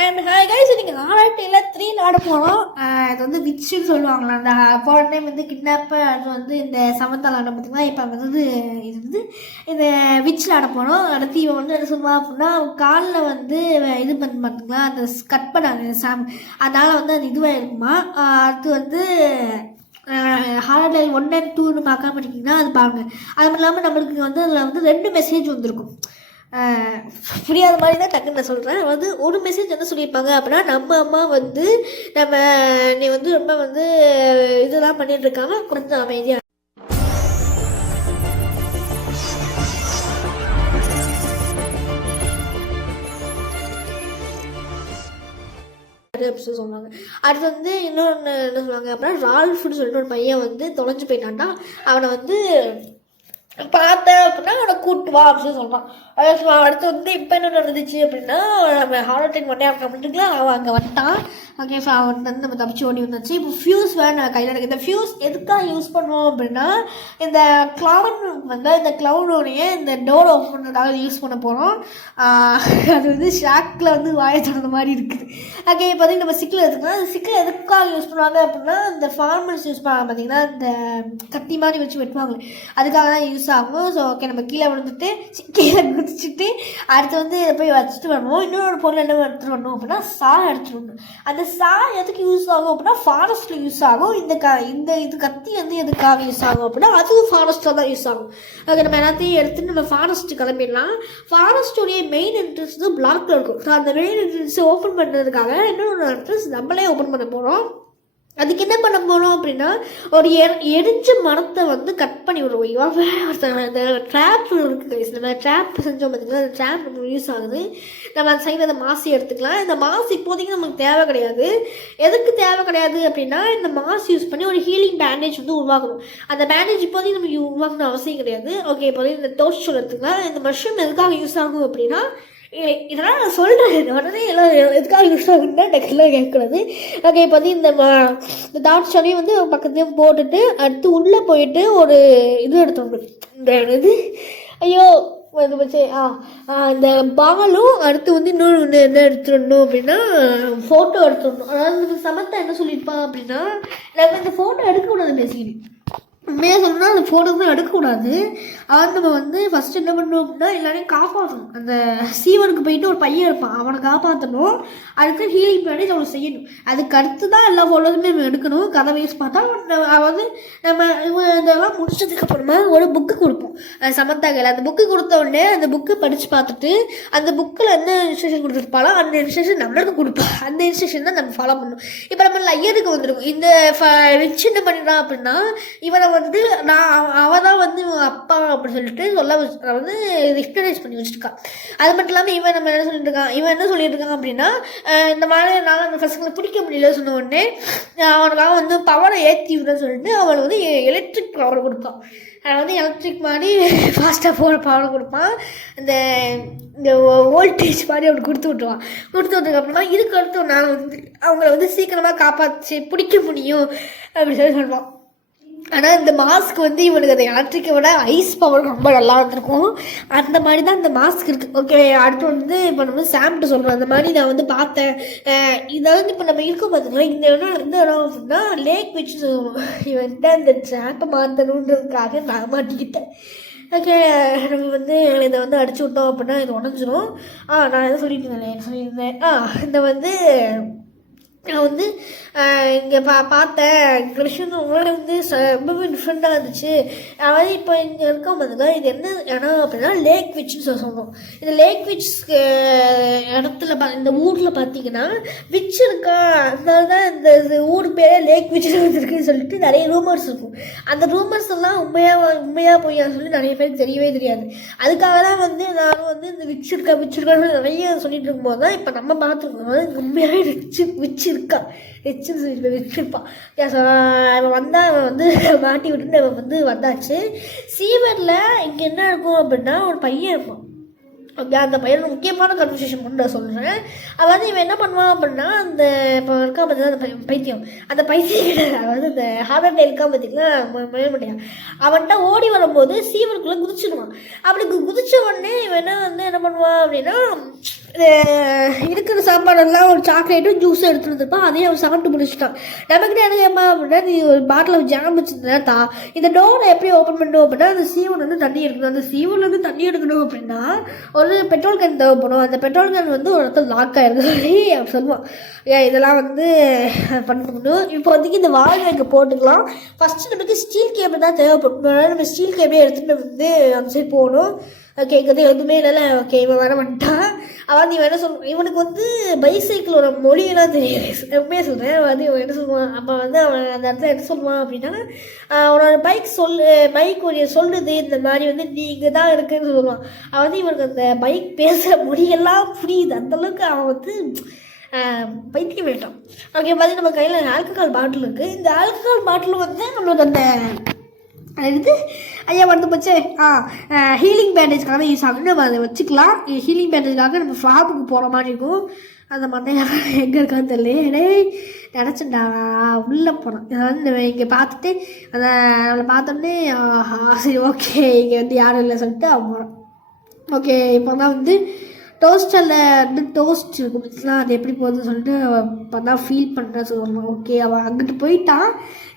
And hi guys, இன்னைக்கு நாலாட்டியில் 3 ஆட போனோம். இது வந்து விச்சுன்னு சொல்லுவாங்களா, அந்த போன டைம் வந்து கிட்னாப்பு, அது வந்து இந்த சமந்தால் ஆட பார்த்தீங்கன்னா. இப்போ வந்து இது வந்து இந்த விச்சில் ஆட போனோம். அடுத்து இவன் வந்து என்ன சொல்லுவான் அப்படின்னா, காலில் வந்து இது பண்ணி பார்த்தீங்களா, அந்த கட் பண்ணாங்க அதனால் வந்து அது இதுவாக இருக்குமா. அடுத்து வந்து ஹாலிடே 1 and 2 பார்க்காம இருக்கீங்கன்னா அது பாருங்கள். அது மட்டும் இல்லாமல் நம்மளுக்கு வந்து அதில் வந்து 2 மெசேஜ் வந்திருக்கும். புரியாத மாதிரி தான் டக்குன்னு நான் சொல்கிறேன். வந்து ஒரு மெசேஜ் என்ன சொல்லியிருப்பாங்க அப்படின்னா, நம்ம அம்மா வந்து நீ வந்து ரொம்ப வந்து இதெல்லாம் பண்ணிட்டு இருக்காம கொஞ்சம் அமைதியாக சொல்லுவாங்க. அடுத்து வந்து இன்னொன்று என்ன சொல்லுவாங்க அப்படின்னா, ரால்ஃப்னு சொல்லிட்டு ஒரு பையன் வந்து தொலைஞ்சு போயிட்டான்டா. அவனை வந்து பார்த்தேன் அப்படின்னா அவனை கூட்டு வா அப்படின்னு சொல்கிறான். அடுத்து வந்து இப்போ என்ன நடந்துச்சு அப்படின்னா, நம்ம ஹாலோடைன் மண்டே அப்படின்ட்டுக்கலாம் அவன் அங்கே வந்துட்டான். ஓகே, அவன் வந்து நம்ம தப்பிச்சு ஓடி வந்துச்சு. இப்போ ஃபியூஸ் வேணும் கையில் இருக்குது. இந்த ஃபியூஸ் எதுக்காக யூஸ் பண்ணுவோம் அப்படின்னா, இந்த க்ளவுன் வந்து இந்த க்ளவுனோடைய இந்த டோர் ஓப்பன் பண்ணுறதுக்காக யூஸ் பண்ண போகிறோம். அது வந்து ஷாக்கில் வந்து வாயை திறந்த மாதிரி இருக்குது. ஓகே, இப்போ வந்து நம்ம சிக்கில் எடுத்துக்கலாம். அந்த சிக்கில் எதுக்காக யூஸ் பண்ணுவாங்க அப்படின்னா, இந்த ஃபார்மல்ஸ் யூஸ் பண்ணுவாங்க பார்த்தீங்கன்னா, இந்த கத்தி மாதிரி வச்சு வெட்டுவாங்க, அதுக்காக தான் யூஸ் ஆகும். ஸோ ஓகே, நம்ம கீழே விழுந்துட்டு கீழே குதிச்சுட்டு அடுத்து வந்து போய் வச்சுட்டு வரணும். இன்னொரு பொருள் என்ன எடுத்துகிட்டு வரணும் அப்படின்னா, எடுத்துகிட்டு வரணும். அந்த எதுக்கு யூஸ் ஆகும் அப்படின்னா, ஃபாரஸ்ட்டில் யூஸ் ஆகும். இந்த இது கத்தி வந்து எதுக்காக யூஸ் ஆகும் அப்படின்னா, அதுவும் ஃபாரஸ்ட்டில் தான் யூஸ் ஆகும். ஓகே, நம்ம எல்லாத்தையும் எடுத்துட்டு நம்ம ஃபாரஸ்ட்டு கிளம்பிடலாம். ஃபாரஸ்ட்டுடைய மெயின் என்ட்ரன்ஸ் வந்து பிளாக்ல இருக்கும். ஸோ அந்த மெயின் என்ட்ரன்ஸை ஓப்பன் பண்ணுறதுக்காக இன்னொரு என்ட்ரன்ஸ் நம்மளே ஓப்பன் பண்ண போகிறோம். அதுக்கு என்ன பண்ண போகிறோம் அப்படின்னா, ஒரு எரிஞ்ச மரத்தை வந்து கட் பண்ணி விடுவோம். ஒருத்தங்க இந்த ட்ராப் இருக்குது, நம்ம ட்ராப் செஞ்சோம் பார்த்தீங்கன்னா, அந்த ட்ராப் நமக்கு யூஸ் ஆகுது. நம்ம அந்த சைடில் அந்த மாசி எடுத்துக்கலாம். இந்த மாசு இப்போதைக்கு நமக்கு தேவை கிடையாது. எதுக்கு தேவை கிடையாது அப்படின்னா, இந்த மாசு யூஸ் பண்ணி ஒரு ஹீலிங் பேண்டேஜ் வந்து உருவாக்கணும். அந்த பேண்டேஜ் இப்போதைக்கு நமக்கு உருவாக்கணும் அவசியம் கிடையாது. ஓகே, இப்போதைக்கு இந்த டோஸ்ட் எடுத்துக்கலாம். இந்த மஷ்ரூம் எதுக்காக யூஸ் ஆகும் அப்படின்னா, இதெல்லாம் நான் சொல்கிறேன் உடனே எல்லாம் எதுக்காக யூஸ் ஆகுதுன்னா டெக்கில் கேட்கக்கூடாது. ஓகே, இப்போ வந்து இந்த டாட் சொன்னையும் வந்து பக்கத்துலேயும் போட்டுட்டு அடுத்து உள்ளே போயிட்டு ஒரு இது எடுத்துடணும். இந்த இது ஐயோ இது வச்சு இந்த பாலும் அடுத்து வந்து இன்னொன்று என்ன எடுத்துடணும் அப்படின்னா, ஃபோட்டோ எடுத்துடணும். அதாவது இந்த சமத்தா என்ன சொல்லியிருப்பான் அப்படின்னா, நம்ம இந்த ஃபோட்டோ எடுக்கக்கூடாது பேசிக்கிட்டு. உண்மையாக சொல்லணும்னா அந்த ஃபோட்டோ தான் எடுக்கக்கூடாது. அவன் நம்ம வந்து ஃபஸ்ட்டு என்ன பண்ணணும் அப்படின்னா, எல்லாரையும் காப்பாற்றணும். அந்த சீவனுக்கு போயிட்டு ஒரு பையன் இருப்பான், அவனை காப்பாற்றணும். அடுத்து ஹீலிங் பேண்டேஜ் அவனை செய்யணும். அதுக்கு அடுத்து தான் எல்லா ஃபோட்டோஸுமே நம்ம எடுக்கணும். கதை வயசு பார்த்தா வந்து நம்ம இதெல்லாம் முடிச்சதுக்கப்புறமா ஒரு புக்கு கொடுப்போம் சமந்தா கையில். அந்த புக்கு கொடுத்த உடனே அந்த புக்கு படித்து பார்த்துட்டு அந்த புக்கில் என்ன இன்ஸ்ட்ரக்ஷன் கொடுத்துருப்பாலும் அந்த இன்ஸ்ட்ரக்ஷன் நம்மளுக்கு கொடுப்போம். அந்த இன்ஸ்ட்ரக்ஷன் தான் நம்ம ஃபாலோ பண்ணணும். இப்போ நம்ம ஐயருக்கு வந்துருக்கும். இந்த ரிச் என்ன பண்ணிடுறான் அப்படின்னா, இவனை வந்து அவன் தான் வந்து அப்பா அப்படின்னு சொல்லிட்டு வந்து எக்ஸ்பிளைஸ் பண்ணி வச்சுருக்கான். அது மட்டும் இல்லாமல் இவன் என்ன சொல்லிட்டு இருக்கான் அப்படின்னா, இந்த மாதிரி நான் அந்த பசங்களை பிடிக்க முடியல சொன்ன உடனே அவனுக்காக வந்து பவரை ஏற்றி விடுன்னு சொல்லிட்டு அவன் வந்து எலக்ட்ரிக் பவர் கொடுப்பான். அதை வந்து எலக்ட்ரிக் மாதிரி ஃபாஸ்ட்டாக போகிற பவர் கொடுப்பான். இந்த வோல்டேஜ் மாதிரி அவனுக்கு கொடுத்து விட்டதுக்கப்புறமா இதுக்கு அடுத்து நான் வந்து அவங்கள வந்து சீக்கிரமாக காப்பாற்றி பிடிக்க முடியும் அப்படின்னு சொல்லி சொல்லுவான். ஆனால் இந்த மாஸ்க் வந்து இவனுக்கு அந்த எலக்ட்ரிக்கை விட ஐஸ் பவர் ரொம்ப நல்லா இருந்திருக்கும். அந்த மாதிரி தான் இந்த மாஸ்க் இருக்குது. ஓகே, அடுத்து வந்து இப்போ நம்ம சாம்ட்டு சொல்கிறோம். அந்த மாதிரி நான் வந்து பார்த்தேன். இதை வந்து இப்போ நம்ம இருக்கோம் பார்த்தீங்கன்னா, இந்த இடம் அப்படின்னா லேக் வச்சு இவன்ட்டு அந்த ட்ராப்பை மாற்றணுன்றதுக்காக நான் மாட்டிக்கிட்டேன். ஓகே, நம்ம வந்து இதை வந்து அடிச்சு விட்டோம் அப்படின்னா இது உடஞ்சிரும். நான் எதை சொல்லியிருந்தேன் இந்த வந்து நான் வந்து இங்கே பார்த்தேன். இந்த விஷயம் உங்களோட வந்து ரொம்பவே டிஃப்ரெண்ட்டாக இருந்துச்சு. அதாவது இப்போ இங்கே இருக்கோம் பார்த்தீங்கன்னா, இது என்ன இடம் அப்படின்னா லேக் விட்ச்னு சொல்லுவோம். இந்த லேக் விட்ச் இடத்துல இந்த ஊரில் பார்த்தீங்கன்னா விட்ச் இருக்கா, அதனால தான் இந்த ஊர் பேரே லேக் விட்ச் வந்துருக்குன்னு சொல்லிட்டு நிறைய ரூமர்ஸ் இருக்கும். அந்த ரூமர்ஸ் எல்லாம் உண்மையாக போயான்னு சொல்லி நிறைய பேருக்கு தெரியவே தெரியாது. அதுக்காக தான் வந்து நானும் வந்து இந்த விட்ச் இருக்கான்னு நிறைய சொல்லிட்டு இருக்கும்போது தான் இப்போ நம்ம பார்த்துருக்கோம் உண்மையாகவே விட்ச் இருக்கா, வச்சிருப்பான். அவன் வந்தால் அவன் வந்து மாட்டி விட்டுட்டு அவன் வந்து வந்தாச்சு. சீவரில் இங்கே என்ன இருக்கும் அப்படின்னா, ஒரு பையன் இருப்பான். ஓகே, அந்த பையன் முக்கியமான கன்வர்சேஷன் பண்ண சொல்கிறேன். அவன் வந்து இவன் என்ன பண்ணுவான் அப்படின்னா, அந்த இப்போ இருக்கா பார்த்தீங்கன்னா அந்த பைத்தியம், அந்த பைத்தியம் அதாவது இந்த ஹார்ட் இருக்கா பார்த்தீங்கன்னா மழையா, அவன்கிட்ட ஓடி வரும்போது சீவனுக்குள்ளே குதிச்சிடுவான். அப்படி குதிச்ச உடனே இவன் வந்து என்ன பண்ணுவான் அப்படின்னா, இருக்கிற சாப்பாடெல்லாம் ஒரு சாக்லேட்டும் ஜூஸும் எடுத்துகிட்டு வந்துருப்பான். அதையும் அவன் சாப்பிட்டு முடிச்சுட்டான். நமக்கிட்ட என்ன ஏமா அப்படின்னா, நீ ஒரு பாட்டில் ஜாம் வச்சுருந்தா இந்த டோரை எப்படி ஓப்பன் பண்ணணும் அப்படின்னா, அந்த சீவன் வந்து தண்ணி எடுக்கணும். அந்த சீவன் வந்து தண்ணி எடுக்கணும் அப்படின்னா ஒரு பெட்ரோல் கேன் தேவைப்படும். அந்த பெட்ரோல் கேன் வந்து ஒரு இடத்துல லாக் ஆகிருக்கு சொல்லி அப்படி சொல்லுவான். ஏன் இதெல்லாம் வந்து பண்ணணும். இப்போ வந்து இந்த வால் இங்கே போட்டுக்கலாம். ஃபஸ்ட்டு நமக்கு ஸ்டீல் கேபிள் தான் தேவைப்படும். நம்ம ஸ்டீல் கேபிளே எடுத்துகிட்டு வந்து அந்த சைடு போகணும். கேட்குறது எதுவுமே இல்லைல்ல. ஓகே, இவன் வர வந்துட்டான். அவன் நீ என்ன சொல், இவனுக்கு வந்து பைசைக்கிளோட மொழியெல்லாம் தெரியாது. எப்பவுமே சொல்கிறேன். வந்து இவன் என்ன சொல்லுவான், அப்போ வந்து அவன் அந்த இடத்துல என்ன சொல்லுவான் அப்படின்னா, அவனோட பைக் ஒரு சொல்லுது இந்த மாதிரி வந்து நீ இங்கே தான் இருக்குன்னு சொல்லுவான். அவன் வந்து இவனுக்கு அந்த பைக் பேசுகிற மொழியெல்லாம் புரியுது. அந்தளவுக்கு அவன் வந்து பைத்தியம் வேண்டாம். ஓகே, பார்த்து நம்ம கையில் ஆல்கஹால் பாட்டில் இருக்குது. இந்த ஆல்கஹால் பாட்டில் வந்து நம்மளுக்கு அந்த இது ஐயா வந்து போச்சு. ஹீலிங் பேண்டேஜ்க்காக யூஸ் ஆகும். நம்ம அதை வச்சுக்கலாம். ஹீலிங் பேண்டேஜ்க்காக நம்ம ஃபார்முக்கு போகிற மாதிரி இருக்கும். அந்த மண்டையாக எங்கே இருக்கான்னு தெரியல. நினச்சேன்டா உள்ளே போனோம். அதாவது இங்கே பார்த்துட்டு அதை நம்மளை பார்த்தோன்னே சரி ஓகே இங்கே வந்து யாரும் இல்லை சொல்லிட்டு அவன் போகிறான். ஓகே, இப்போ தான் வந்து டோஸ்டரில் வந்து டோஸ்ட் இருக்கும். அது எப்படி போகுதுன்னு சொல்லிட்டு இப்போ தான் ஃபீல் பண்ணுறேன் சொல்லணும். ஓகே, அவன் அங்கிட்டு போயிட்டான்.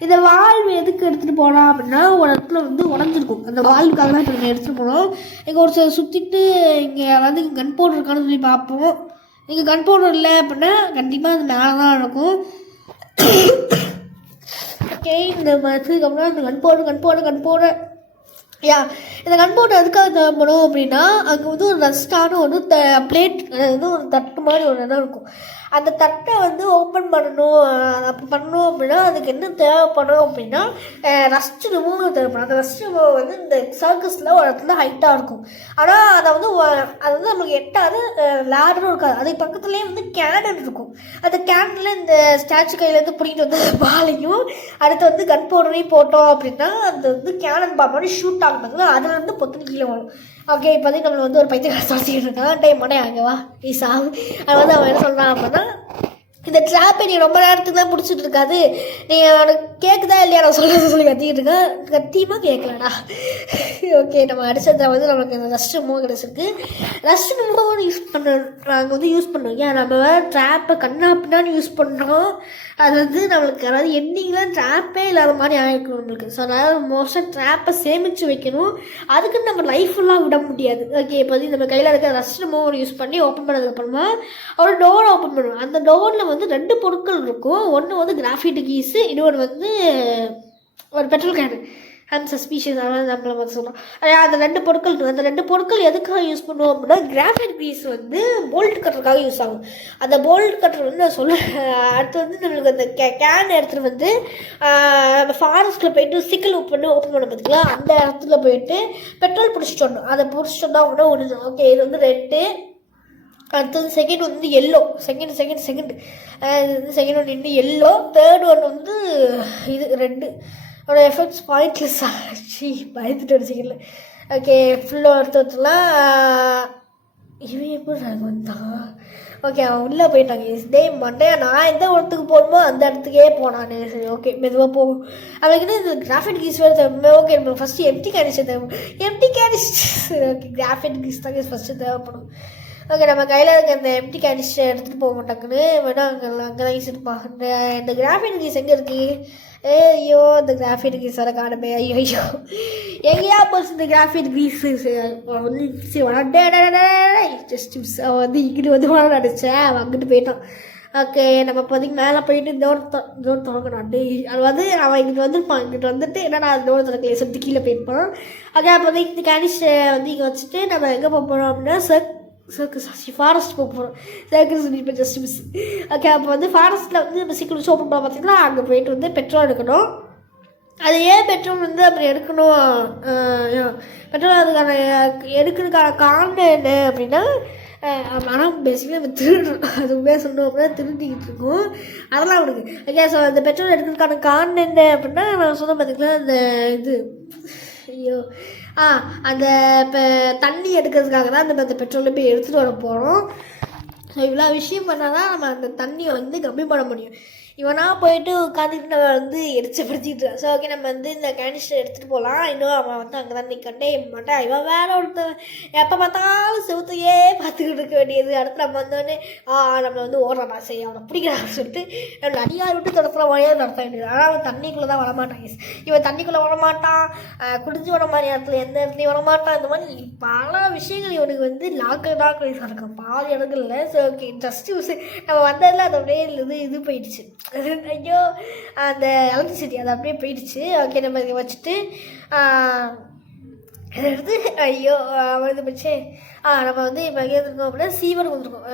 இந்த வால்வு எதுக்கு எடுத்துகிட்டு போனான் அப்படின்னா, ஒரு இடத்துல வந்து உடஞ்சிருக்கும். அந்த வால்வுக்காக தான் இப்போ எடுத்துகிட்டு போனோம். இங்கே ஒரு சில சுற்றிட்டு இங்கே வந்து கன் பவுடர் இருக்கான்னு சொல்லி பார்ப்போம். இங்கே கன் பவுடர் இல்லை அப்படின்னா கண்டிப்பாக அது மேலே தான் இருக்கும். ஓகே, இந்த மரத்துக்கு அப்புறம் இந்த கன் பவுடர் இந்த கன் பவுடர் எதுக்காக தேவைப்படும் அப்படின்னா, அங்கே வந்து ஒரு ரஸ்டான ஒரு பிளேட், அதாவது ஒரு தட்டு மாதிரி ஒரு இடம் இருக்கும். அந்த தட்டை வந்து ஓப்பன் பண்ணணும். அப்படி பண்ணணும் அப்படின்னா அதுக்கு என்ன தேவைப்படும் அப்படின்னா, ரஸ்ட் ரிமூவ் தேவைப்படும். அந்த ரஸ்ட் ரிமூவ் வந்து இந்த சர்க்கஸில் ஒரு இடத்துல ஹைட்டாக இருக்கும். ஆனால் அதை வந்து அது வந்து நம்மளுக்கு எட்டாவது லேடரும் இருக்காது. அதுக்கு பக்கத்துலேயே வந்து கேனன் இருக்கும். அந்த கேனில் இந்த ஸ்டாச்சு கையிலேருந்து பிடிக்கிட்டு வந்து பாலையும் அடுத்து வந்து கன் பவுடரையும் போட்டோம் அப்படின்னா அந்த வந்து கேனன் பால் மாதிரி ஷூட் ஆகும். அதில் வந்து பொத்துன்னு கீழே வரும். ஓகே, இப்போதைக்கு நம்மளை வந்து ஒரு பைத்தியக்கார சாத்திட்டு இருக்கான். டைம் மடே ஆகவா நீ சாவு. அது வந்து அவன் என்ன சொல்கிறான் அப்படின்னா, இந்த ட்ராப்பை நீ ரொம்ப நேரத்துக்கு தான் பிடிச்சிட்டு இருக்காது. நீ அவனுக்கு கேட்குதா இல்லையா நான் சொல்கிறது சொல்லி கத்திக்கிட்டு இருக்கேன். கத்தியமாக கேட்கலடா. ஓகே, நம்ம அடிச்சதில் வந்து நம்மளுக்கு இந்த ரஸ்ட் மூவ் கிடச்சிருக்கு. ரஸ்ட் மூவ் யூஸ் நாங்கள் வந்து யூஸ் பண்ணுவோம். ஏன் நம்ம ட்ராப்பை கண்ணாப்பினான்னு யூஸ் பண்ணுறோம். அது வந்து நம்மளுக்கு அதாவது எண்டிங்லாம் ட்ராப்பே இல்லாத மாதிரி ஆகிருக்கணும் நம்மளுக்கு. ஸோ அதனால் மோஸ்ட்டாக ட்ராப்பை சேமித்து வைக்கணும். அதுக்குன்னு நம்ம லைஃப் ஃபுல்லாக விட முடியாது. ஓகே, இப்போ வந்து நம்ம கையில் இருக்க ரஸ்ட் மூவ் யூஸ் பண்ணி ஓப்பன் பண்ணதுக்கப்புறமா ஒரு டோரை ஓப்பன் பண்ணுவோம். அந்த டோரில் வந்து 2 பொருட்கள் இருக்கும். ஒன்று வந்து கிராஃபைட் கீஸு, இன்னொன்று வந்து ஒரு பெட்ரோல் கேனு. அண்ட் சஸ்பீஷியஸ் ஆனால் நம்மளை வந்து சொல்லலாம். அந்த 2 பொருட்கள், அந்த 2 பொருட்கள் எதுக்காக யூஸ் பண்ணுவோம் அப்படின்னா, கிராஃபைட் பீஸ் வந்து போல்ட் கட்டுறதுக்காக யூஸ் ஆகும். அந்த போல்ட் கட்டர் வந்து நான் சொல்ல அடுத்து வந்து நம்மளுக்கு அந்த கேன் எடுத்துகிட்டு வந்து நம்ம ஃபாரஸ்ட்டில் போயிட்டு சிக்கல் பண்ணி ஓப்பன் பண்ண பார்த்திங்களா, அந்த இடத்துல போயிட்டு பெட்ரோல் பிடிச்சிட்டு வரணும். அதை பிடிச்சிட்டோம்னா அப்படின்னா ஒன்று. ஓகே, இது வந்து ரெட்டு. அடுத்தது செகண்ட் வந்து எல்லோ. செகண்ட் செகண்ட் ஒன்று வந்து எல்லோ. தேர்ட் ஒன் வந்து இது ரெட்டு. அவனோட எஃபெக்ட்ஸ் பாயிண்ட்லெஸ் ஆச்சு. பயந்துட்டு வச்சுக்கல. ஓகே, ஃபுல்லாக ஒருத்தலாம் இவன் எப்படி நாங்கள் வந்தான். ஓகே, அவன் உள்ளே போயிட்டாங்க. டே மண்டையா, நான் எந்த இடத்துக்கு போகணுமோ அந்த இடத்துக்கே போனானே. சரி ஓகே, மெதுவாக போகும். அவனுக்கு இந்த கிராஃபைட் கீஸ் வேறு தேவை. ஓகே, நம்ம ஃபஸ்ட்டு எம்டி கேனிஸ் தேவை. எம்டி கேனிஸ் சரி ஓகே, கிராஃபைட் கீஸ் தான் ஃபஸ்ட்டு தேவைப்படும். ஓகே, நம்ம கையில் இருக்க அந்த எம்டி கேனிஸ் எடுத்துகிட்டு போக மாட்டாங்கன்னு வேணா அங்கே தான் யூஸ் இருப்பான். இந்த கிராஃபைட் கீஸ் எங்கே இருக்குது? ஐயோ, இந்த கிராஃபைட் கீஸ் வர காணுமே. ஐயோ எங்கேயா போச்சு இந்த கிராஃபைட் கீஸ். ஜஸ்ட் அவன் வந்து இங்கிட்டு வந்து போன நினச்சேன். அவன் அங்கிட்டு போயிட்டான். ஓகே, நம்ம இப்போதைக்கு மேலே போயிட்டு டோர் திறக்கணும். அது வந்து அவன் இங்கிட்டு வந்துருப்பான். இங்கிட்டு வந்துட்டு என்னடா அது டோர் திறக்கலையே சொல்லிட்டு கீழே போயிருப்பான். ஓகே, அப்போதைக்கு இந்த கேனிஸை வந்து இங்கே வச்சுட்டு நம்ம எங்கே போக போகிறோம் அப்படின்னா ஃபாரஸ்ட் போக போகிறோம். சர்க்கிள் சொல்லிட்டு ஜஸ்ட் மிஸ். ஓகே, அப்போ வந்து ஃபாரஸ்ட்டில் வந்து நம்ம சீக்கிரம் ஓப்பன் பண்ண பார்த்தீங்கன்னா அங்கே போயிட்டு வந்து பெட்ரோல் எடுக்கணும். அது ஏன் பெட்ரோல் வந்து அப்படி எடுக்கணும், பெட்ரோல் அதுக்கான எடுக்கிறதுக்கான காரணம் என்ன அப்படின்னா, ஆனால் பேசிக்காக நம்ம திருடுறோம். அதுவுமே சொல்லணும் அப்படின்னா திருட்டிக்கிட்டு இருக்கோம். அதெல்லாம் அவனுக்கு ஓகே. ஸோ அந்த பெட்ரோல் எடுக்கிறதுக்கான காரணம் என்ன அப்படின்னா, நான் சொன்ன பார்த்திங்கன்னா அந்த இது ஐயோ அந்த இப்போ தண்ணி எடுக்கிறதுக்காக தான் அந்த பெட்ரோலை போய் எடுத்துகிட்டு வர போகிறோம். ஸோ இவ்வளோ விஷயம் பண்ணால் தான் நம்ம அந்த தண்ணியை வந்து கம்மி பண்ண முடியும். இவனா போயிட்டு உட்காந்துட்டு நம்ம வந்து எரிச்சப்படுத்திட்டு. ஸோ ஓகே, நம்ம வந்து இந்த கேனிஸ்டர் எடுத்துகிட்டு போகலாம். இன்னும் அவன் வந்து அங்கே தான் நிற்கண்டே மாட்டான். இவன் வேற ஒருத்தன் எப்போ பார்த்தாலும் செவத்தையே பார்த்துக்கிட்டு இருக்க வேண்டியது. அடுத்து நம்ம வந்தோடனே நம்ம வந்து ஓடுறா சரி அவனை பிடிக்கிறான்னு சொல்லிட்டு நம்ம அடியார் விட்டு தொடக்கிற மாதிரியே நடத்த வேண்டியது. ஆனால் அவன் தண்ணிக்குள்ளே தான் வரமாட்டான். இவன் தண்ணிக்குள்ளே வரமாட்டான், குடிஞ்சு வர மாதிரி இடத்துல எந்த இடத்துலையும் வரமாட்டான். இந்த மாதிரி பல விஷயங்கள் இவனுக்கு வந்து லாக்கடாக இருக்கும் பாதி இடங்கள்ல. ஸோ ஓகே, ஜஸ்ட்டு நம்ம வந்ததில் அது அப்படியே இது போயிடுச்சு. ஐயோ, அந்த எலக்ட்ரிசிட்டி அது அப்படியே போயிடுச்சு. ஓகே, நம்ம இதை வச்சுட்டு எடுத்து ஐயோ வந்து போச்சு. நம்ம வந்து இப்போ எங்கே இருந்திருக்கோம் அப்படின்னா சீவன் வந்துருக்கோம்.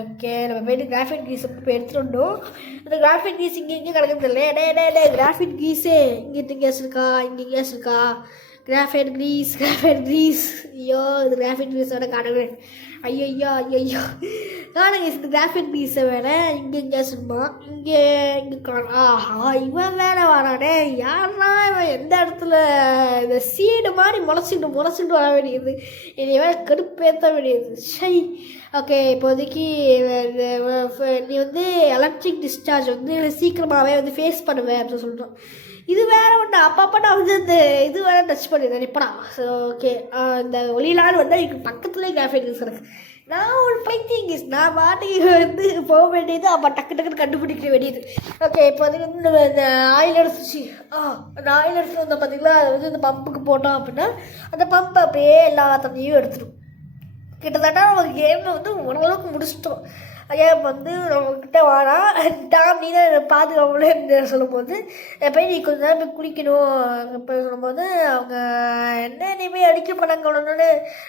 ஓகே, நம்ம போய்ட்டு கிராஃபைட் க்ரீஸ் இப்போ எடுத்துகிட்டு வந்தோம். அந்த கிராஃபைட் க்ரீஸ் இங்கே கிடக்குறது இல்லை. டே கிராஃபைட் க்ரீஸே இங்கே கேஸ் இருக்கா, இங்கே கேஸ் இருக்கா? கிராஃபைட் க்ரீஸ் ஐயோ, இது கிராஃபைட் க்ரீஸோட கடவுள். ஐயோ காணுங்க, இந்த கிராஃபைட் க்ரீஸை வேற இங்கே சும்மா இங்கே இவன் வேற வரானே. யாரா இவன் எந்த இடத்துல இந்த சீடு மாதிரி முளைச்சிட்டு வர வேண்டியது. இதை வேற கடுப்பேற்ற வேண்டியது. ஷை. ஓகே, இப்போதைக்கு நீ வந்து எலக்ட்ரிக் டிஸ்சார்ஜ் வந்து சீக்கிரமாகவே வந்து ஃபேஸ் பண்ணுவேன் அப்படின்னு சொல்லிட்டோம். இது வேற ஒன்று அப்பப்போ நான் வந்து இந்த இது வேற டச் பண்ணிடுறேன் நிப்படா. ஸோ ஓகே, இந்த ஒளியிலான்னு வந்து எனக்கு பக்கத்துலேயே கிராஃபைட் க்ரீஸ் இருக்குது. நான் ஒரு பைத்தியங்கிஸ், நான் பாட்டுக்கு வந்து போக வேண்டியது, அப்போ டக்குன்னு கண்டுபிடிக்க வேண்டியது. ஓகே, இப்போ வந்து இந்த ஆயில் எடுத்துச்சு. அந்த ஆயில் எடுத்து வந்தால் பார்த்தீங்களா, அது வந்து இந்த பம்புக்கு போட்டோம் அப்படின்னா அந்த பம்பை அப்படியே எல்லா தண்ணியும் எடுத்துடும். கிட்டத்தட்ட நம்ம கேமில் வந்து ஓரளவுக்கு முடிச்சிட்டோம். ஐயா வந்து நம்மக்கிட்ட வாடா டாம் நீ தான் பாதுகாப்புன்னு சொல்லும்போது போய் நீ கொஞ்ச நேரம் போய் குளிக்கணும் இப்போ சொல்லும்போது அவங்க என்ன இனிமேல் அடிக்க போனாங்க ஒன்றுன்னு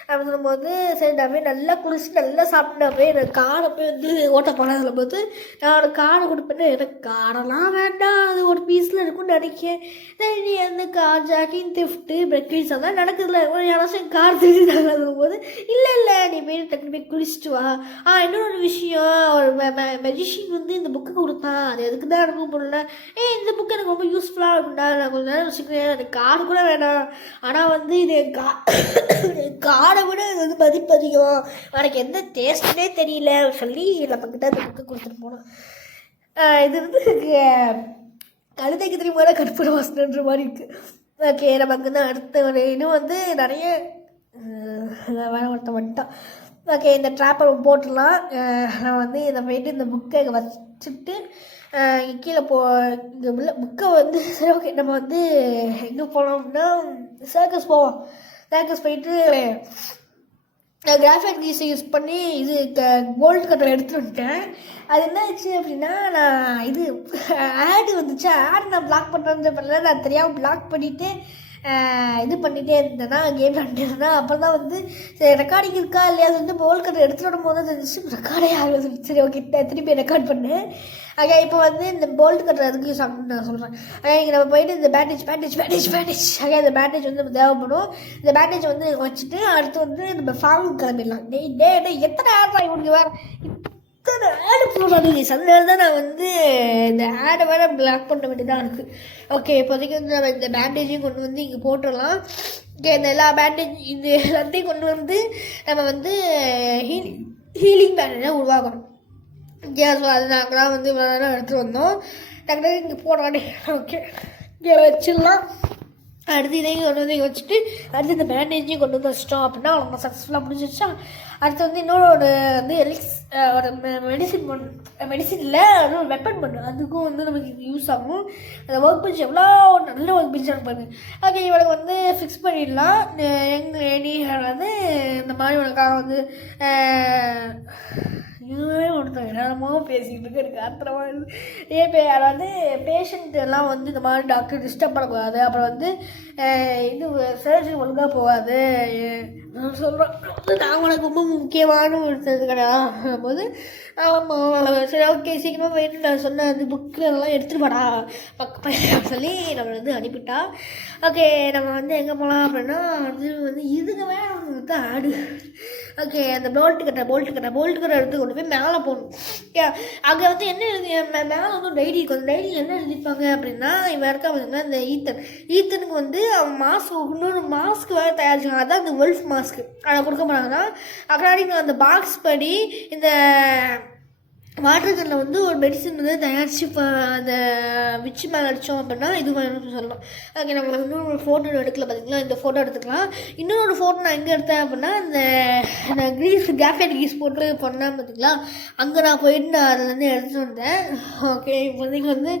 அப்படின்னு சொல்லும்போது சரி நான் போய் நல்லா குளிச்சுட்டு நல்லா சாப்பிட்டு போய் எனக்கு காரை போய் வந்து ஓட்ட போனேன் சொல்லும்போது நான் காரை கொடுப்பேன்னு எனக்கு காரெல்லாம் வேண்டாம், அது ஒரு பீஸில் இருக்கும்னு நினைக்கிறேன். சரி நீ வந்து கார் ஜாக்கிங் திஃப்ட்டு பிரேக்ஃபாஸ்ட் அதெல்லாம் நடக்குதுல ஒரு யாராச்சும் கார் தெரிஞ்சுட்டாங்க சொல்லும்போது இல்லை நீ போய் டக்குனு போய் குளிச்சுட்டு வா. இன்னொரு விஷயம், ஒரு மெஜிஷியன் வந்து இந்த புக்கு கொடுத்தான், அது எதுக்கு தான் இருக்கும் போடல. இந்த புக்கு எனக்கு ரொம்ப யூஸ்ஃபுல்லாக இருக்கும்டா, நான் கொஞ்சம் நேரம் வச்சுக்கிறேன், எனக்கு கார்டு கூட வேணாம், ஆனால் வந்து இது கார்டை விட இது வந்து மதிப்பு அதிகம், எனக்கு எந்த டேஸ்ட்டுனே தெரியல சொல்லி நம்மக்கிட்ட அந்த புக்கு கொடுத்துட்டு போனோம். இது வந்து கழுதைக்கு திரும்ப கற்பூர வாசனைன்ற மாதிரி இருக்குது. ஓகே, நமக்கு வந்து அடுத்த இன்னும் வந்து நிறைய வேற ஒருத்த வந்துட்டான். ஓகே, இந்த ட்ராப்பை போட்டுடலாம். நான் வந்து இதை போயிட்டு இந்த புக்கை இங்கே வச்சுட்டு கீழே இந்த புக்கை வந்து சரி ஓகே நம்ம வந்து எங்கே போனோம் அப்படின்னா சர்க்கஸ் போவோம். சர்க்கஸ் போயிட்டு கிராஃபைட் க்ரீஸை யூஸ் பண்ணி இது கோல்டு கட்டரை எடுத்துகிட்டு வந்துட்டேன். அது என்ன ஆச்சு அப்படின்னா நான் இது ஆடு வந்துச்சு, ஆடு நான் பிளாக் பண்ணுறேன்னு பண்ணல, நான் தெரியாமல் பிளாக் பண்ணிவிட்டு இது பண்ணிகிட்டே இருந்தேன்னா கேம் விளாண்டுட்டே இருந்தேன். அப்புறம் தான் வந்து சரி ரெக்கார்டிங் இருக்கா இல்லையா வந்து கோல்டு கட்டரை எடுத்துகிட்டு வரும்போது தெரிஞ்சிச்சு ரெக்கார்டே ஆகுது. சரி ஓகே, திருப்பி ரெக்கார்ட் பண்ணேன். இப்போ வந்து இந்த போல்ட் கட்டுற அதுக்கு யூஸ் ஆகணும்னு நான் சொல்கிறேன். இங்கே நம்ம போயிட்டு இந்த பேண்டேஜ் இந்த பேண்டேஜ் வந்து நம்ம தேவைப்படும். இந்த பேண்டேஜ் வந்து வச்சுட்டு அடுத்து வந்து நம்ம ஃபார்முக்கு கிளம்பிடலாம். எத்தனை ஆட் இவனுக்கு வேறு இத்தனை ஆடு போடுறாங்க. அதனால தான் நான் வந்து இந்த ஆடை வேறு பிளாக் பண்ண வேண்டியதாக இருக்குது. ஓகே, இப்போதைக்கு வந்து நம்ம இந்த பேண்டேஜையும் கொண்டு வந்து இங்கே போட்டுடலாம். ஓகே, இந்த எல்லா பேண்டேஜ் இந்த எல்லாத்தையும் கொண்டு வந்து நம்ம வந்து ஹீலிங் பேண்டேஜாக உருவாக்கணும். ஸோ அது நாங்களாம் வந்து இவ்வளோ நேரம் எடுத்துகிட்டு வந்தோம். டக்கு இங்கே போடுறானே. ஓகே, இங்கே வச்சிடலாம். அடுத்து இதையும் கொண்டு வந்து இங்கே வச்சுட்டு அடுத்து இந்த பேண்டேஜையும் கொண்டு வந்து வச்சிட்டோம் அப்படின்னா அவங்க சக்ஸஸ்ஃபுல்லாக முடிஞ்சிடுச்சா. அடுத்து வந்து இன்னொரு வந்து ஒரு மெடிசின் இல்லை அது ஒரு வெப்பன் பண்ணு, அதுக்கும் வந்து நமக்கு இது யூஸ் ஆகும். அந்த ஒர்க் பெஞ்ச் எவ்வளோ நல்ல ஒர்க் பெஞ்சாக பாருங்க. ஓகே, இவனுக்கு வந்து ஃபிக்ஸ் பண்ணிடலாம். நீ வந்து இந்த மாதிரி உனக்காக வந்து இதுவே ஒருத்தர் என்னமோ பேசிக்கிட்டு இருக்கு, எனக்கு ஆத்திரமாக இருக்குது. அதாவது பேஷண்ட் எல்லாம் வந்து இந்த மாதிரி டாக்டர் டிஸ்டர்ப் பண்ணக்கூடாது, அப்புறம் வந்து இது சர்ஜரி ஒழுங்காக போகாது சொல்கிறோம். நான் உனக்கு ரொம்ப முக்கியமான ஒருத்தது கிடையாது போது சரி ஓகே சீக்கிரமாக போயிட்டு நான் சொன்ன அந்த புக்கெல்லாம் எடுத்துகிட்டு போடா பக்கம் சொல்லி நம்மளை வந்து அனுப்பிட்டா. ஓகே, நம்ம வந்து எங்கே போகலாம் அப்படின்னா வந்து இதுக்கு மேலே வந்து ஆடு. ஓகே, அந்த போல்ட்டு கட்டை எடுத்து கொண்டு போய் மேலே போகணும். அங்கே வந்து என்ன எழுதி மேலே வந்து டைரி இருக்கும். அந்த டைரியில் என்ன எழுதிப்பாங்க அப்படின்னா இவன் இருக்கா பார்த்தீங்கன்னா இந்த ஈத்தனுக்கு வந்து அவன் இன்னொரு மாஸ்க் வேறு தயாரிச்சாங்க, அதான் அந்த வெல்ஃப் மாஸ்க்கு அதை கொடுக்க போனாங்கன்னா அக்கடாடி அந்த பாக்ஸ் படி இந்த வாட்டர் கன்னில் வந்து ஒரு மெடிசன் வந்து தயாரித்து இப்போ அந்த விச்சு மேலே அடித்தோம் அப்படின்னா இது சொல்லலாம். ஓகே, நம்ம வந்து ஒரு ஃபோட்டோ எடுக்கல பார்த்தீங்களா, இந்த ஃபோட்டோ எடுத்துக்கலாம். இன்னொரு ஃபோட்டோ நான் எங்கே எடுத்தேன் அப்படின்னா அந்த கிராஃபைட் கீஸ் போட்டு பண்ணேன் பார்த்தீங்களா, அங்கே நான் போயிட்டு அதுலேருந்து எடுத்துகிட்டு வந்தேன். ஓகே, இப்போதைக்கு வந்து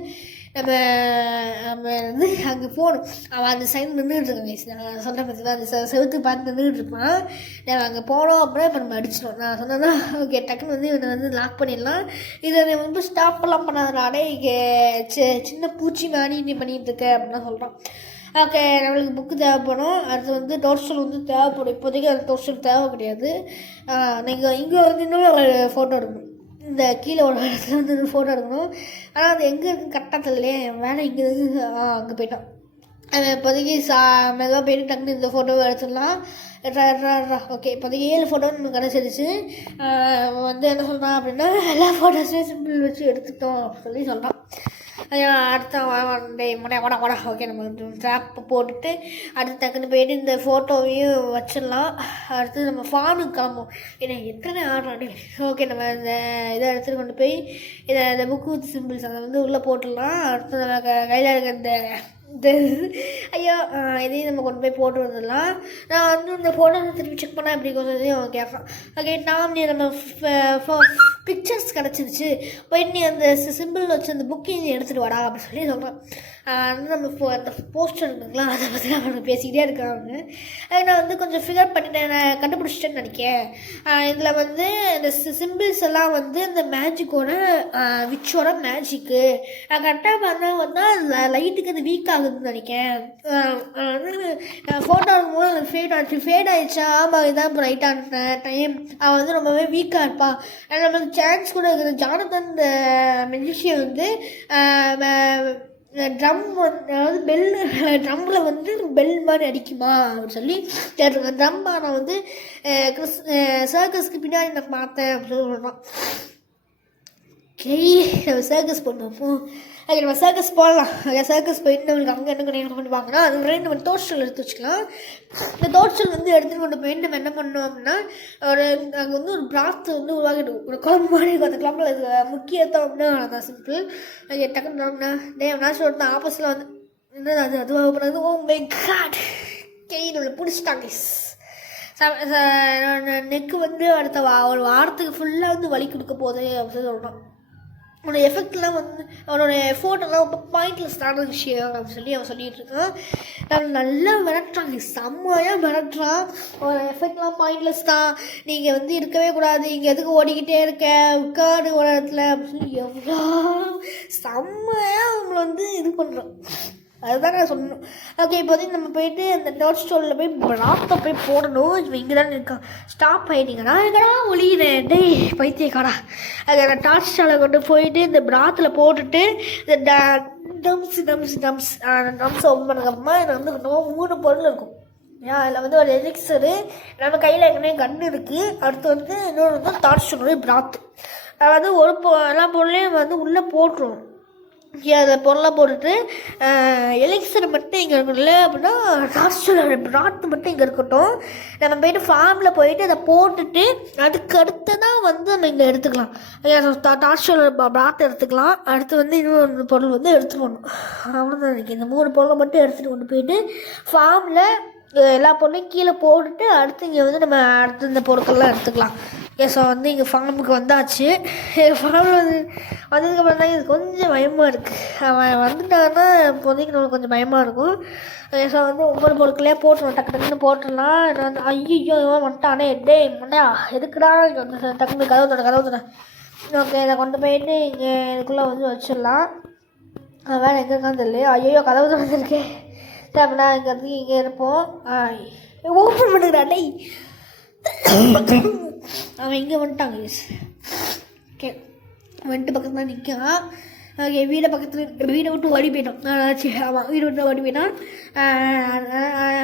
நம்ம வந்து அங்கே போகணும். அவன் அந்த சைடு நின்றுட்டுருக்கேன். நான் சொல்கிறேன் பார்த்தீங்களா, அந்த செவத்துக்கு பார்த்து நின்றுட்டு இருப்பான். நம்ம அங்கே போனோம் அப்படின்னா இப்போ நம்ம அடிச்சிடும். நான் சொன்னேன்னா ஓகே டக்குன்னு வந்து இவனை வந்து லாக் பண்ணிடலாம். இதை வந்து ஸ்டாப்லாம் பண்ணாதே, இங்கே சின்ன பூச்சி மாதிரி நீ பண்ணிகிட்டு இருக்க அப்படின்னு சொல்கிறான். ஓகே, நம்மளுக்கு புக்கு தேவைப்படும். அடுத்து வந்து டோர்ஸ்டல் வந்து தேவைப்படும். இப்போதைக்கு அந்த டோர்ஸ்டல் தேவை கிடையாது. நீங்கள் இங்கே வந்து இன்னொரு ஒரு ஃபோட்டோ எடுக்கணும். இந்த கீழே ஒரு இடத்துல வந்து ஃபோட்டோ எடுக்கணும். ஆனால் அது எங்கே இருக்குன்னு கரெக்டாக தெரியலையே. வேலை இங்கே இருக்குது. அங்கே போயிட்டான். இப்போதைக்கு மெதுவாக போயிட்டு டக்குனு இந்த ஃபோட்டோவை எடுத்துடலாம். ஓகே, இப்போதைக்கு 7 ஃபோட்டோன்னு கிடச்சிருச்சு. வந்து என்ன சொல்கிறான் அப்படின்னா எல்லா ஃபோட்டோஸுமே சிம்பிள் வச்சு எடுத்துட்டோம் சொல்லி சொல்கிறான். அடுத்த வட ஓகே, நம்ம ட்ராப் போட்டுட்டு அடுத்து டக்குன்னு போயிட்டு இந்த ஃபோட்டோவையும் வச்சிடலாம். அடுத்து நம்ம ஃபார்முக்கு கிளம்புவோம். ஏன்னா எத்தனை ஆடுறானே. ஓகே, நம்ம இந்த இதை எடுத்துகிட்டு கொண்டு போய் இந்த புக்கு வித் சிம்பிள்ஸ் அதை வந்து உள்ளே போட்டுடலாம். அடுத்து நம்ம கையில் இருக்க இந்த ஐயோ இதையும் நம்ம கொண்டு போய் போட்டு வந்துடலாம். நான் வந்து இந்த ஃபோட்டோ திருப்பி செக் பண்ணால் எப்படி கொஞ்சம் அவன் கேட்பான். ஓகே, நீ நம்ம பிக்சர்ஸ் கிடச்சிருச்சு, போயிட்டு நீ அந்த சிம்பிள் வச்சு அந்த புக்கையும் எடுத்துகிட்டு வாடா அப்படின்னு சொல்லி சொல்கிறேன். நம்ம அந்த போஸ்டர் இருக்குங்களா, அதை பற்றி அவனுக்கு பேசிக்கிட்டே இருக்காங்க. நான் வந்து கொஞ்சம் ஃபிகர் பண்ணிட்டேன், நான் கண்டுபிடிச்சிட்டேன்னு நினைக்கிறேன். இதில் வந்து இந்த சிம்பிள்ஸ் எல்லாம் வந்து இந்த மேஜிக்கோட விச்சோட மேஜிக்கு கரெக்டாக பார்த்தா வந்து லைட்டுக்கு அது வீக் ஆகுதுன்னு நினைக்கிறேன். ஃபோட்டோ இருக்கும்போது அது ஃபேட் ஆகிடுச்சா. ஆமாம், இதான் இப்போ ரைட்டான டைம். அவன் வந்து ரொம்பவே வீக்காக இருப்பான். நம்மளுக்கு சான்ஸ் கூட இருக்குது. ஜானதன் இந்த மெஜிஷியன் வந்து ட்ரம் அதாவது ட்ரம்மில் வந்து பெல் மாதிரி அடிக்குமா அப்படின்னு சொல்லி கேட்டிருக்கேன். ட்ரம் நான் வந்து சர்க்கஸ்க்கு பின்னாடி நான் பார்த்தேன் அப்படின்னு சொல்கிறான். சரி, நம்ம சர்க்கஸ் பண்ணுவோம். ஓகே, நம்ம சர்க்கஸ் போடலாம். சர்க்கஸ் போயிட்டு நம்மளுக்கு அங்கே என்ன கிடையாது கொண்டு வாங்கினா அது முன்னாடி நம்ம டோஸ்டல் எடுத்து வச்சுக்கலாம். இந்த டோஸ்டல் வந்து எடுத்துகிட்டு கொண்டு போயிட்டு நம்ம என்ன பண்ணோம் அப்படின்னா அங்கே வந்து ஒரு பிராத் வந்து உருவாக்கிட்டு ஒரு குழம்பு மாதிரி அந்த குழம்புல இது முக்கியத்தான் அப்படின்னா அதான் சிம்பிள். ஓகே, டக்குன்னு நான் சொல்லிட்டு ஆப்போசிட்டில் வந்து என்னது அதுவாக போனது. ஓ மை காட், நம்மளை பிடிச்சிட்டாங்க. நெக்கு வந்து அடுத்த ஒரு வாரத்துக்கு ஃபுல்லாக வந்து வலி கொடுக்க போகுது அப்படின்னு சொல்கிறான். அவனோட எஃபெக்ட்லாம் வந்து அவனோட எஃபோர்ட்டெல்லாம் ரொம்ப பாயிண்ட்லெஸ்ஸான விஷயம் அப்படின்னு சொல்லி அவன் சொல்லிகிட்டு இருக்கான். அவன் நல்லா மிரட்டுறாங்க, செம்மையாக மிரட்டுறான். அவனோட எஃபெக்ட்லாம் பாயிண்ட்லெஸ் தான், நீங்கள் வந்து இருக்கவே கூடாது, இங்கே எதுக்கு ஓடிக்கிட்டே இருக்க, உட்காடு ஒரு இடத்துல அப்படின்னு சொல்லி எவ்வளோ செம்மையாக அவங்கள வந்து இது பண்ணுறான். அதுதான் நான் சொல்லணும். ஓகே, இப்போதைக்கு நம்ம போயிட்டு அந்த டோர் ஸ்டோரில் போய் பிராத்தை போய் போடணும். இவன் இங்கே தான் இருக்கான். ஸ்டாப் ஆகிட்டீங்கடா, எங்கடா ஒளியிறேன் டேய் பைத்தியக்காடா. அது அந்த டார்ச் ஸ்டாலை கொண்டு போயிட்டு இந்த பிராத்தில் போட்டுட்டு இந்த டம்ஸ் ஓப்பன் பண்ணதுக்கப்புறமா இதில் வந்து 3 பொருள் இருக்கும். அதில் வந்து ஒரு எலிக்சரு, நம்ம கையில் ஏற்கனவே கன்று இருக்குது. அடுத்து வந்து இன்னொன்று வந்து டார்ச் ஸ்டோனுடைய பிராத்து. அதாவது எல்லா பொருளையும் வந்து உள்ளே போட்டுருவோம். அதில் பொருளாக போட்டுட்டு எலிக்சர் மட்டும் இங்கே இருக்கணும்ல அப்படின்னா டார்ச்சரோட பிராத்து மட்டும் இங்கே இருக்கட்டும். நம்ம போயிட்டு ஃபார்மில் போயிட்டு அதை போட்டுட்டு அதுக்கு அடுத்து தான் வந்து நம்ம இங்கே எடுத்துக்கலாம். டார்ச்சரோட பிராத்தை எடுத்துக்கலாம். அடுத்து வந்து இன்னொரு பொருள் வந்து எடுத்துகிட்டு போகணும். அவ்வளோதான் நினைக்கிறேன். இந்த 3 பொருளை மட்டும் எடுத்துகிட்டு கொண்டு போயிட்டு ஃபார்மில் எல்லா பொருளையும் கீழே போட்டுட்டு அடுத்து இங்கே வந்து நம்ம அடுத்து இந்த பொருட்கள்லாம் எடுத்துக்கலாம். ஸோ வந்து இங்கே ஃபார்முக்கு வந்தாச்சு. ஃபார்மில் வந்ததுக்கப்புறம் தான் இது கொஞ்சம் பயமாக இருக்குது. அவன் வந்துட்டாங்கன்னா இப்போதைக்கு நம்மளுக்கு கொஞ்சம் பயமாக இருக்கும். ஸோ வந்து ஒவ்வொரு பொருட்களையே போட்டுருவோம், டக்கு டக்குன்னு போட்டுடலாம். நான் வந்து ஐயோ வந்துட்டானே டே மண்டையா எதுக்குடா இங்கே வந்து டக்குன்னு கதவு தோட. ஓகே, இதை கொண்டு போயிட்டு இங்கே இதுக்குள்ளே வந்து வச்சிடலாம். வேலை எங்கே இருக்கான்னு தெரியல. ஐயோ கதவு திறந்துருக்கேன். சரி, அப்படின்னா இங்கே வந்து இங்கே இருப்போம். ஓப்பன் பண்ணுறா டேய். அவன் இங்கே வந்துட்டாங்க. ஓகே, வந்துட்டு பக்கத்தில் தான் நிற்கான். ஓகே, வீடை விட்டு ஓடி போயிட்டான். ஆமாம், வீடு விட்டு ஓடி போயிட்டான்.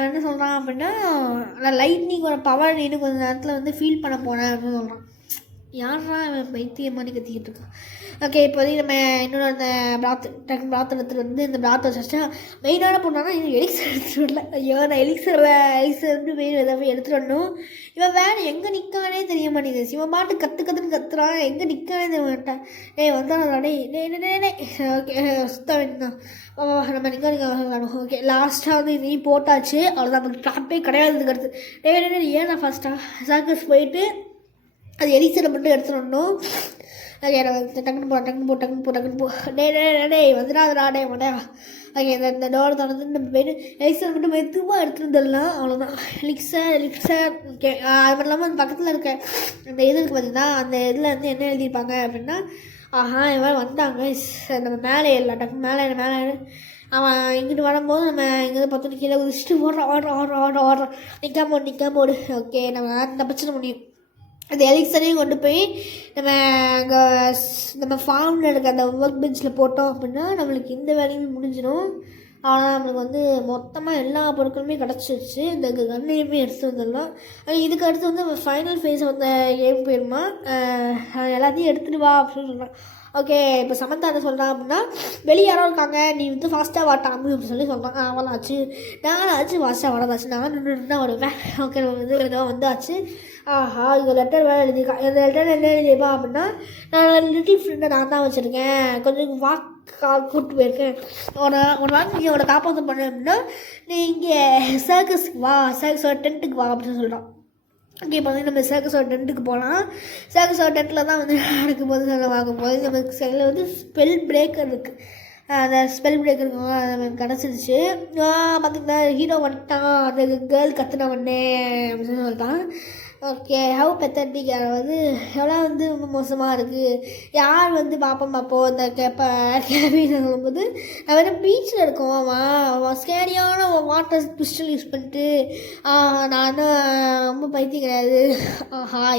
என்ன சொல்கிறான் அப்படின்னா நான் லைட்னிங்கோட பவர் இன்னும் கொஞ்சம் நேரத்தில் வந்து ஃபீல் பண்ண போனேன் அப்படின்னு சொல்கிறான். யாரா அவன் பைத்தியமானு கத்திக்கிட்டு இருக்கான். ஓகே, இப்போதைக்கு நம்ம இன்னொரு அந்த பிராத்தனத்தில் வந்து இந்த பிராத்தை வச்சா மெயினான பொண்ணானா இன்னும் எலிக்சர் எடுத்துகிட்டு வரல. ஐயோ, நான் எலிக்சர் வந்து மெயின் எதாவது எடுத்துகிட்டு வரணும். இவன் வேலை எங்கே நிற்கானே தெரிய மாட்டேங்குது. இவன் பாட்டு கற்றுன்னு கத்துறான், எங்கே நிற்கானே தெரிய மாட்டேன். வந்தானா டே. ஓகே, சுத்த வேண்டாம். நம்ம நிற்க ஓகே, லாஸ்ட்டாக வந்து நீ போட்டாச்சு, அவ்வளோதான். நமக்கு ட்ராப்பே கிடையாதுக்கு அடுத்து ஏன் நான் ஃபஸ்ட்டாக சர்க்கஸ் போயிட்டு அது எலிக்சரை மட்டும் எடுத்துகிட்டு வரணும். ஓகே, டக்குன்னு போ டே வந்துடாதடா டே மாட்டேன். ஓகே, இந்த டோர் திறந்து நம்ம போய்ட்டு எலிக்சர் மட்டும் மெதுவாக எடுத்துகிட்டு வந்துடலாம், அவ்வளோதான். Elixir okay. அது மட்டும் இல்லாமல் அந்த பக்கத்தில் இருக்க இந்த இது இருக்குது பார்த்தீங்கன்னா, அந்த இதில் வந்து என்ன எழுதியிருப்பாங்க அப்படின்னா, இவன் வந்தாங்க நம்ம மேலே இல்லை டக்குன்னு மேலே அவன் இங்கிட்டு வரும்போது நம்ம இங்கேருந்து பார்த்தோன்னு கீழே குதிச்சுட்டு ஓடுறான். நிற்காம ஓடு. ஓகே, நம்ம தப்பிச்சிட முடியும். அந்த எலிக்சரையும் கொண்டு போய் நம்ம அங்கே நம்ம ஃபார்மில் இருக்க அந்த ஒர்க் பெஞ்சில் போட்டோம் அப்படின்னா நம்மளுக்கு இந்த வேலையுமே முடிஞ்சிடும். ஆனால் நம்மளுக்கு வந்து மொத்தமாக எல்லா பொருட்களுமே கிடச்சிருச்சு. இந்த கண்ணையுமே எடுத்து வந்துடலாம். இதுக்கு அடுத்து வந்து நம்ம ஃபைனல் ஃபேஸ் வந்து கேம் போயிடுமா, எல்லாத்தையும் எடுத்துகிட்டு வா அப்படின்னு சொல்கிறான். ஓகே, இப்போ சமந்தா என்ன சொல்கிறான் அப்படின்னா, வெளியே யாரோ இருக்காங்க, நீ வந்து ஃபாஸ்ட்டாக வாட்டாமு அப்படின்னு சொல்லி சொல்கிறான். அவளாச்சு நானாச்சு ஃபாஸ்ட்டாக வரதாச்சு, நான் நின்று தான் வருவேன். ஓகே, நம்ம வந்து வந்தாச்சு. இங்கே லெட்டர் வேலை எழுதியிருக்கான். இந்த லெட்டர் என்ன எழுதியிருப்பா அப்படின்னா, நான் லிட்டில் ஃப்ரெண்டை நான் தான் வச்சுருக்கேன், கொஞ்சம் கூப்பிட்டு போயிருக்கேன். ஒரு நாள் நீ அவனை காப்பாற்ற பண்ண அப்படின்னா நீ இங்கே சர்க்கஸுக்கு வா, சர்க்கஸோட டென்ட்டுக்கு வா அப்படின்னு சொல்கிறான். ஓகே, இப்போ வந்து நம்ம சர்க்கஸோட டென்ட்டுக்கு போகலாம். சர்க்கஸோட டென்ட்டில் தான் வந்து நடக்கும்போது வாங்கும்போது நமக்கு சைடில் வந்து ஸ்பெல் பிரேக்கர் இருக்குது. அந்த ஸ்பெல் பிரேக்கர் நமக்கு கிடச்சிருச்சு. பார்த்திங்கன்னா ஹீரோ வந்துட்டான், அந்த கேர்ள் கற்றுன உடனே அப்படின்னு சொல்லிட்டான். ஓகே, ஹவு பெத்தட்டிக் வந்து எவ்வளோ வந்து ரொம்ப மோசமாக இருக்குது, யார் வந்து பார்ப்போம் இந்த கேபின்னு சொல்லும்போது நான் வந்து பீச்சில் இருக்கோம். அவன் ஸ்கேரியான வாட்டர் பிஸ்டல் யூஸ் பண்ணிட்டு நான் ரொம்ப பைத்தியம் கிடையாது.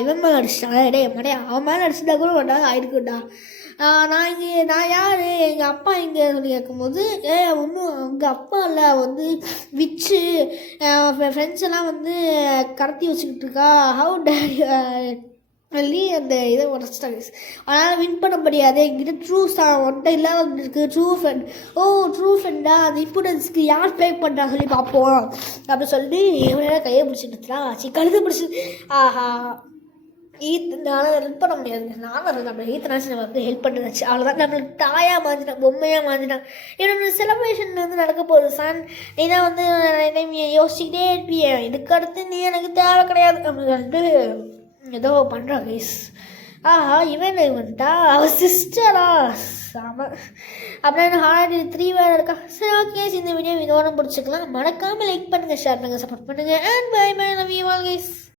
இவன் மேலே அடிச்சிட்டான். மடையா அவன் மேலே அடிச்சுட்டா கூட ஒன்றாவது ஆயிருக்குண்டா. நான் யார், எங்கள் அப்பா எங்கே சொல்லி கேட்கும்போது ஒன்றும் எங்கள் அப்பா இல்லை, வந்து விச்சு ஃப்ரெண்ட்ஸ் எல்லாம் வந்து கடத்தி வச்சுக்கிட்டு இருக்கா. ஹவு சொல்லி அந்த இதை உடச்சிட்டாங்க. அதனால் வின் பண்ண முடியாது, எங்கிட்ட ட்ரூஸ் ஒன்ட்ட இல்லாத இருக்குது. ட்ரூ ஃப்ரெண்டா, அந்த இம்பார்ட்டன்ஸ்க்கு யார் பே பண்ணுறா சொல்லி பார்ப்போம் அப்படின்னு சொல்லிட்டு எவ்வளோ கையை பிடிச்சிட்டு கழுதை பிடிச்சி நானும் ஹெல்ப் பண்ண முடியாது. நானும் நம்ம ஈத்தனாச்சு நம்ம வந்து ஹெல்ப் பண்ணுச்சு, அவ்வளோதான். நம்மளுக்கு தாயாக மாற்றிட்டான், பொம்மையாக மாற்றிட்டான். என்னோட செலிப்ரேஷன் வந்து நடக்க போகுது சார், நீ தான் வந்து யோசிச்சுக்கிட்டே இருப்பிய, இதுக்கு அடுத்து நீ எனக்கு தேவை கிடையாது அப்படின்னு சொல்லிட்டு ஏதோ பண்ணுறான் கைஸ். இவன் வந்துட்டா அவள் சிஸ்டரா சாம அப்படின்னா ஹார்ட் 3 வேறு இருக்கா. சரி, ஓகே, இந்த வீடியோ இதோட பிடிச்சிக்கலாம். மறக்காமல் லைக் பண்ணுங்கள், ஷேர் பண்ணுங்கள், சப்போர்ட் பண்ணுங்கள். And bye love you all guys.